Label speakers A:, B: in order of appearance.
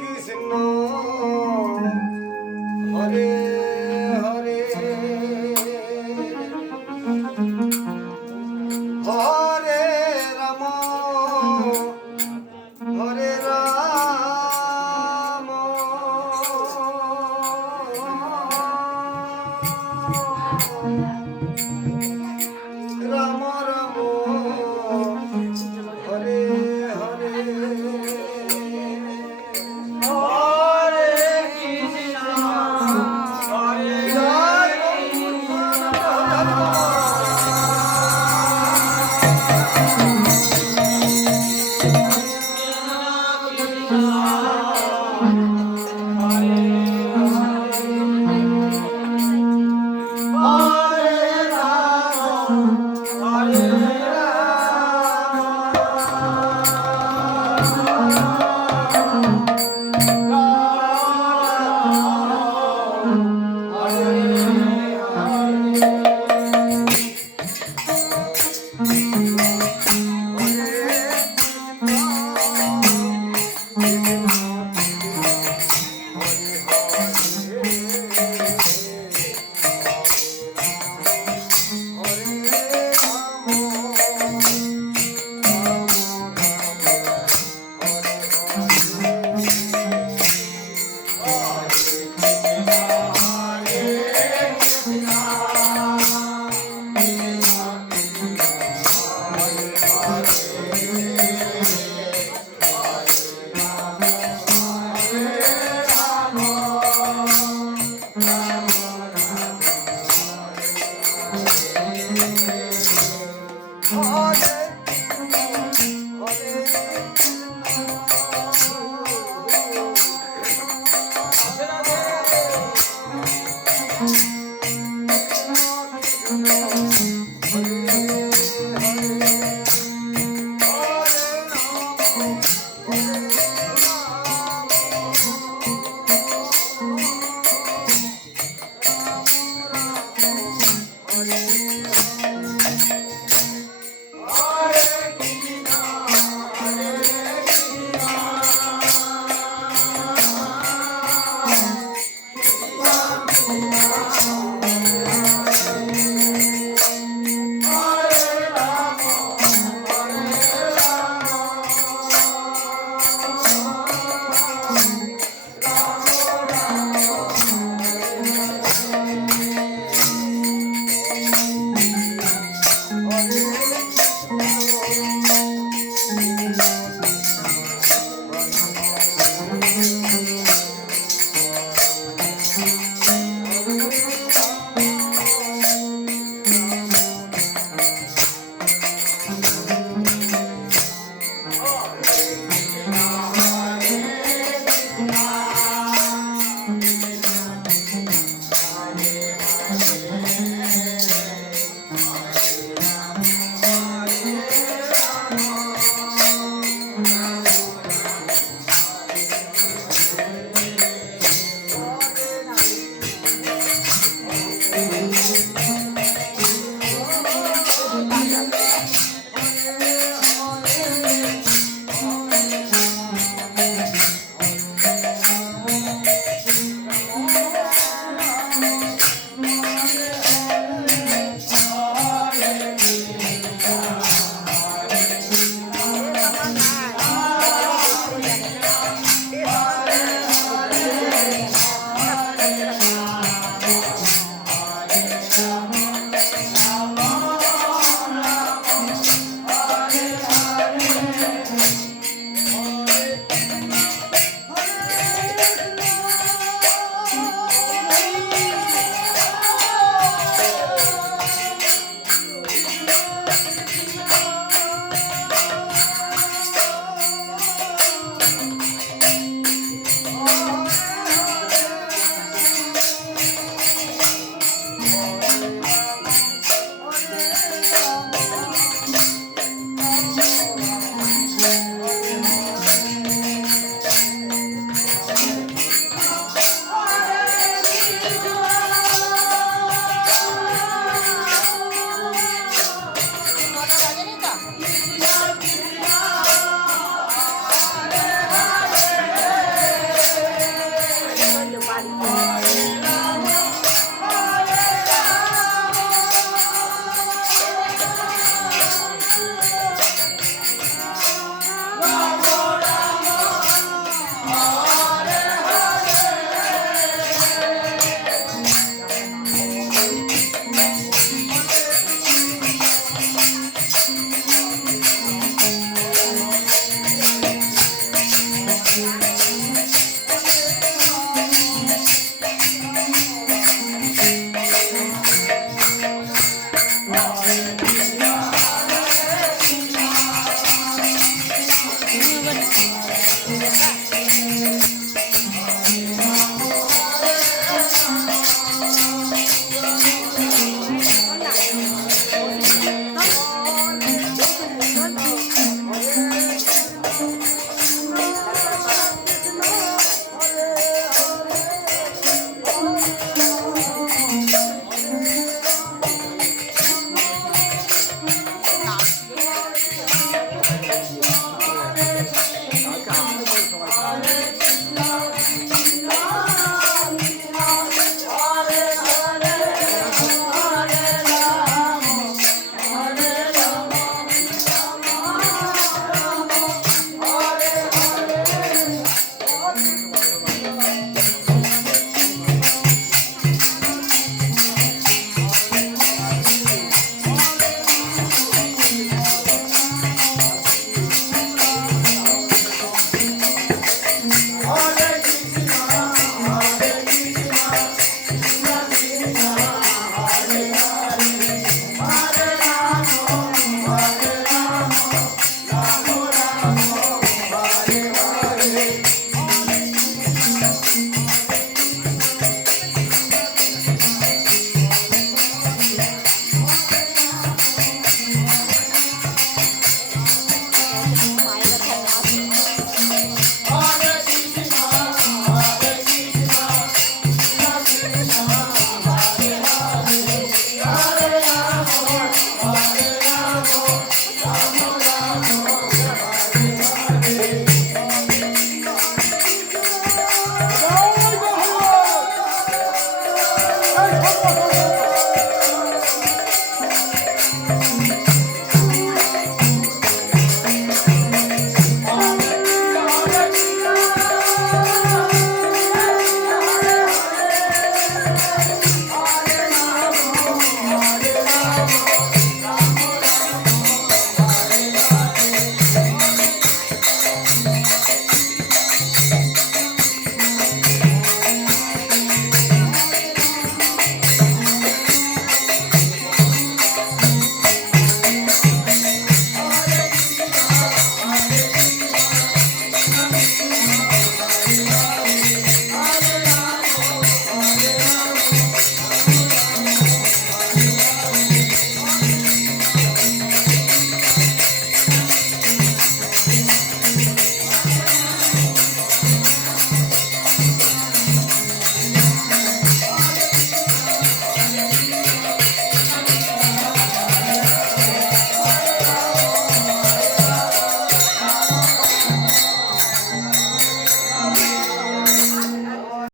A: Is it no Oh, yeah.